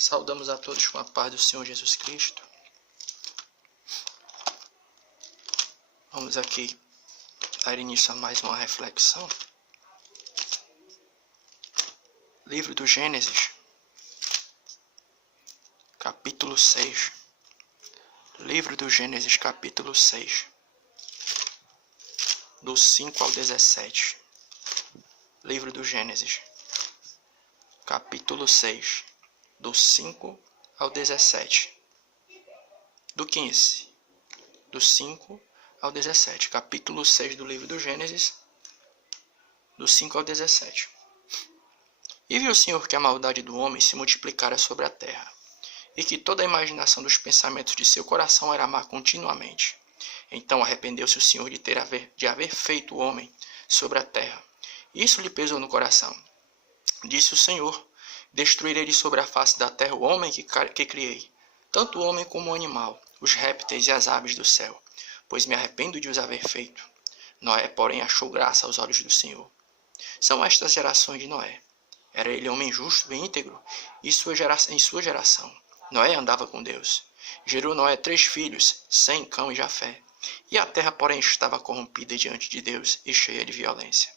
Saudamos a todos com a paz do Senhor Jesus Cristo. Vamos aqui dar início a mais uma reflexão. Livro do Gênesis, capítulo 6. Livro do Gênesis, capítulo 6, do 5 ao 17. Livro do Gênesis, capítulo 6, do 5 ao 17. Do 15, do 5 ao 17. Capítulo 6 do livro do Gênesis, do 5 ao 17. E viu o Senhor que a maldade do homem se multiplicara sobre a terra, e que toda a imaginação dos pensamentos de seu coração era má continuamente. Então arrependeu-se o Senhor de haver feito o homem sobre a terra. Isso lhe pesou no coração. Disse o Senhor: destruirei de sobre a face da terra o homem que criei, tanto o homem como o animal, os répteis e as aves do céu, pois me arrependo de os haver feito. Noé, porém, achou graça aos olhos do Senhor. São estas gerações de Noé. Era ele homem justo e íntegro, em sua geração. Noé andava com Deus. Gerou Noé 3 filhos, Sem, Cão e Jafé. E a terra, porém, estava corrompida diante de Deus e cheia de violência.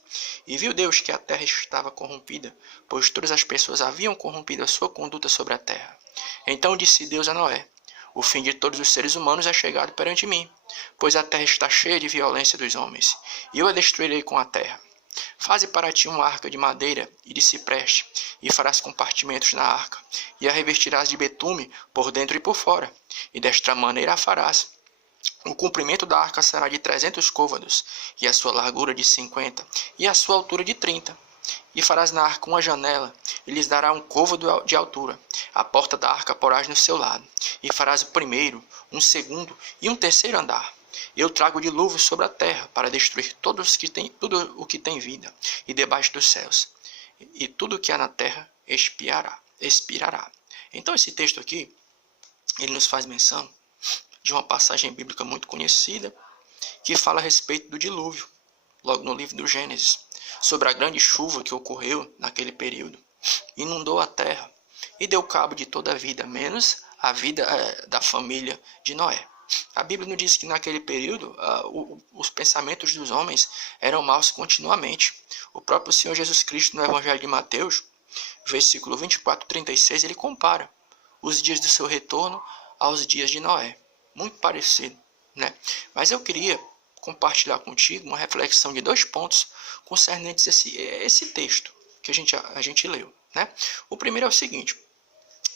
E viu Deus que a terra estava corrompida, pois todas as pessoas haviam corrompido a sua conduta sobre a terra. Então disse Deus a Noé: o fim de todos os seres humanos é chegado perante mim, pois a terra está cheia de violência dos homens, e eu a destruirei com a terra. Faze para ti uma arca de madeira e de cipreste, e farás compartimentos na arca, e a revestirás de betume por dentro e por fora, e desta maneira a farás. O comprimento da arca será de 300 côvados, e a sua largura de 50, e a sua altura de 30. E farás na arca uma janela, e lhes dará um côvado de altura. A porta da arca porás no seu lado, e farás o primeiro, um segundo e um terceiro andar. Eu trago dilúvio sobre a terra, para destruir tudo o que tem vida, e debaixo dos céus. E tudo o que há na terra expirará. Então esse texto aqui, ele nos faz menção de uma passagem bíblica muito conhecida, que fala a respeito do dilúvio, logo no livro do Gênesis, sobre a grande chuva que ocorreu naquele período. Inundou a terra e deu cabo de toda a vida, menos a vida da família de Noé. A Bíblia nos diz que naquele período os pensamentos dos homens eram maus continuamente. O próprio Senhor Jesus Cristo, no Evangelho de Mateus, versículo 24, 36, ele compara os dias do seu retorno aos dias de Noé. Muito parecido, né? Mas eu queria compartilhar contigo uma reflexão de 2 pontos concernentes esse texto que a gente leu, né? O primeiro é o seguinte: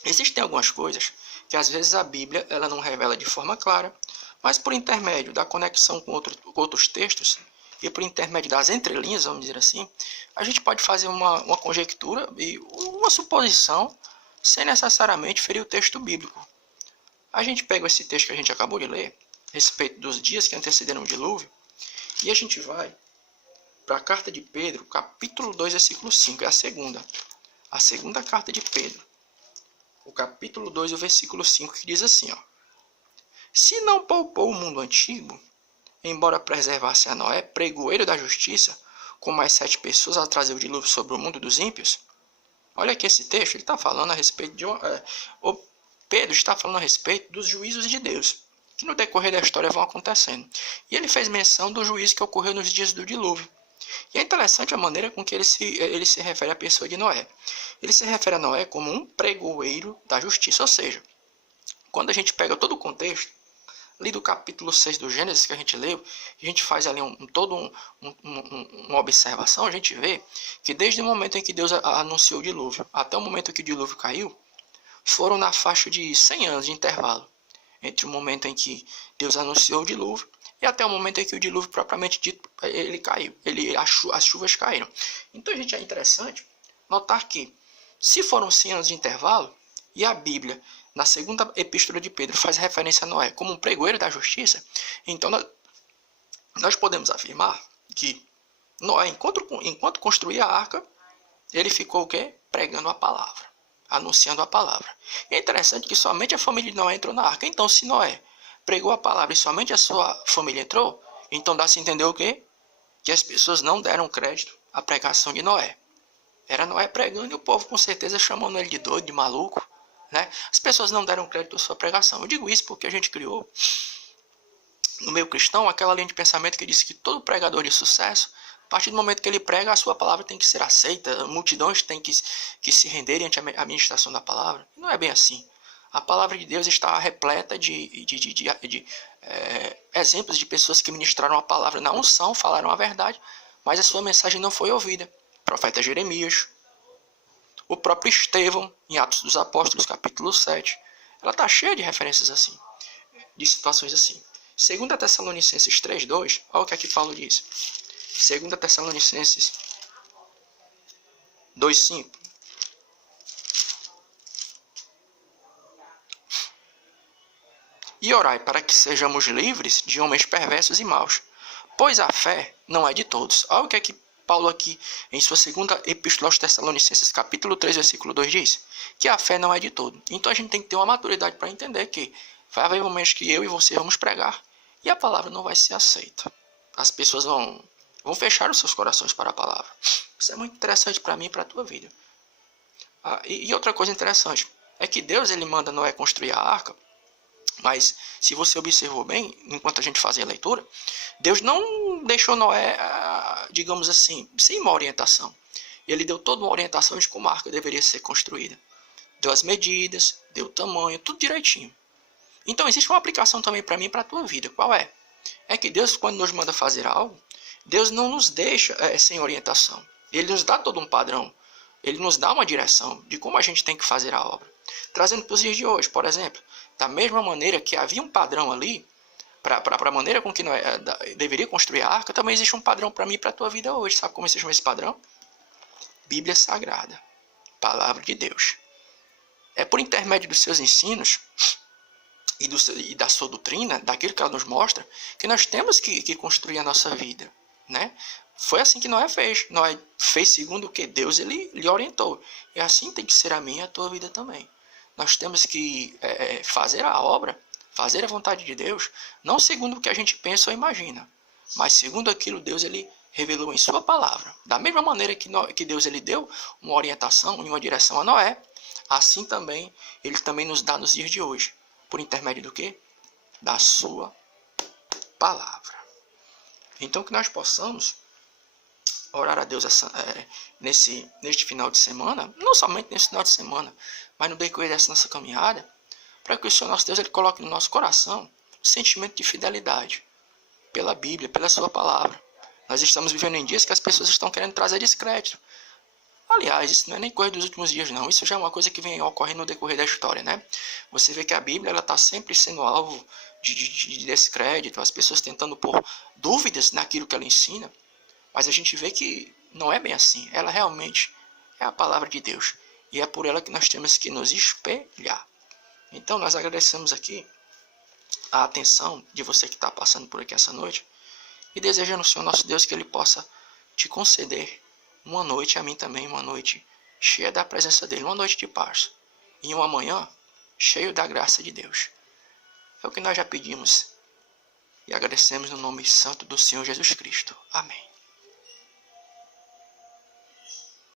existem algumas coisas que às vezes a Bíblia ela não revela de forma clara, mas por intermédio da conexão com outros textos e por intermédio das entrelinhas, vamos dizer assim, a gente pode fazer uma conjectura e uma suposição sem necessariamente ferir o texto bíblico. A gente pega esse texto que a gente acabou de ler, a respeito dos dias que antecederam o dilúvio, e a gente vai para a carta de Pedro, capítulo 2, versículo 5, é a segunda carta de Pedro, o capítulo 2, o versículo 5, que diz assim, ó: se não poupou o mundo antigo, embora preservasse a Noé, pregoeiro da justiça, com mais 7 pessoas a trazer o dilúvio sobre o mundo dos ímpios. Olha aqui esse texto, ele está falando a respeito de Pedro está falando a respeito dos juízos de Deus, que no decorrer da história vão acontecendo. E ele fez menção do juízo que ocorreu nos dias do dilúvio. E é interessante a maneira com que ele se refere à pessoa de Noé. Ele se refere a Noé como um pregoeiro da justiça. Ou seja, quando a gente pega todo o contexto, ali do capítulo 6 do Gênesis que a gente leu, a gente faz ali uma observação, a gente vê que desde o momento em que Deus anunciou o dilúvio, até o momento em que o dilúvio caiu, foram na faixa de 100 anos de intervalo, entre o momento em que Deus anunciou o dilúvio e até o momento em que o dilúvio propriamente dito ele caiu, as chuvas caíram. Então, gente, é interessante notar que, se foram 100 anos de intervalo, e a Bíblia, na segunda epístola de Pedro, faz referência a Noé como um pregoeiro da justiça, então nós podemos afirmar que Noé, enquanto construía a arca, ele ficou o quê? Pregando a palavra, anunciando a palavra. E é interessante que somente a família de Noé entrou na arca. Então, se Noé pregou a palavra e somente a sua família entrou, então dá-se entender o quê? Que as pessoas não deram crédito à pregação de Noé. Era Noé pregando e o povo com certeza chamando ele de doido, de maluco, né? As pessoas não deram crédito à sua pregação. Eu digo isso porque a gente criou, no meio cristão, aquela linha de pensamento que diz que todo pregador de sucesso, a partir do momento que ele prega, a sua palavra tem que ser aceita, multidões têm que se renderem ante a ministração da palavra. Não é bem assim. A palavra de Deus está repleta de exemplos de pessoas que ministraram a palavra na unção, falaram a verdade, mas a sua mensagem não foi ouvida. O profeta Jeremias, o próprio Estevão, em Atos dos Apóstolos, capítulo 7, ela está cheia de referências assim, de situações assim. 2 Tessalonicenses 3:2, olha o que aqui Paulo diz. 2 Tessalonicenses 2:5. E orai para que sejamos livres de homens perversos e maus, pois a fé não é de todos. Olha o que é que Paulo aqui, em sua segunda epístola aos Tessalonicenses, capítulo 3, versículo 2, diz que a fé não é de todo. Então a gente tem que ter uma maturidade para entender que vai haver momentos que eu e você vamos pregar e a palavra não vai ser aceita. As pessoas vão fechar os seus corações para a palavra. Isso é muito interessante para mim e para a tua vida. E outra coisa interessante é que Deus ele manda Noé construir a arca. Mas, se você observou bem, enquanto a gente fazia a leitura, Deus não deixou Noé, digamos assim, sem uma orientação. Ele deu toda uma orientação de como a arca deveria ser construída. Deu as medidas, deu o tamanho, tudo direitinho. Então, existe uma aplicação também para mim e para a tua vida. Qual é? É que Deus, quando nos manda fazer algo, Deus não nos deixa sem orientação. Ele nos dá todo um padrão. Ele nos dá uma direção de como a gente tem que fazer a obra. Trazendo para os dias de hoje, por exemplo. Da mesma maneira que havia um padrão ali, para a maneira com que Noé deveria construir a arca, também existe um padrão para mim e para a tua vida hoje. Sabe como se chama esse padrão? Bíblia Sagrada. Palavra de Deus. É por intermédio dos seus ensinos e da sua doutrina, daquilo que ela nos mostra, que nós temos que construir a nossa vida. Né? Foi assim que Noé fez. Noé fez segundo o que Deus lhe orientou. E assim tem que ser a minha e a tua vida também. Nós temos que fazer a obra, fazer a vontade de Deus, não segundo o que a gente pensa ou imagina, mas segundo aquilo Deus ele revelou em sua palavra. Da mesma maneira que Deus ele deu uma orientação e uma direção a Noé, assim também ele também nos dá nos dias de hoje. Por intermédio do quê? Da sua palavra. Então que nós possamos orar a Deus neste final de semana, não somente nesse final de semana, mas no decorrer dessa nossa caminhada, para que o Senhor nosso Deus ele coloque no nosso coração o sentimento de fidelidade pela Bíblia, pela sua palavra. Nós estamos vivendo em dias que as pessoas estão querendo trazer descrédito. Aliás, isso não é nem coisa dos últimos dias, não. Isso já é uma coisa que vem ocorrendo no decorrer da história, né? Você vê que a Bíblia está sempre sendo alvo de descrédito, as pessoas tentando pôr dúvidas naquilo que ela ensina. Mas a gente vê que não é bem assim. Ela realmente é a palavra de Deus. E é por ela que nós temos que nos espelhar. Então nós agradecemos aqui a atenção de você que está passando por aqui essa noite. E desejando ao Senhor nosso Deus que Ele possa te conceder uma noite, a mim também, uma noite cheia da presença dEle. Uma noite de paz. E um amanhã cheio da graça de Deus. É o que nós já pedimos. E agradecemos no nome santo do Senhor Jesus Cristo. Amém.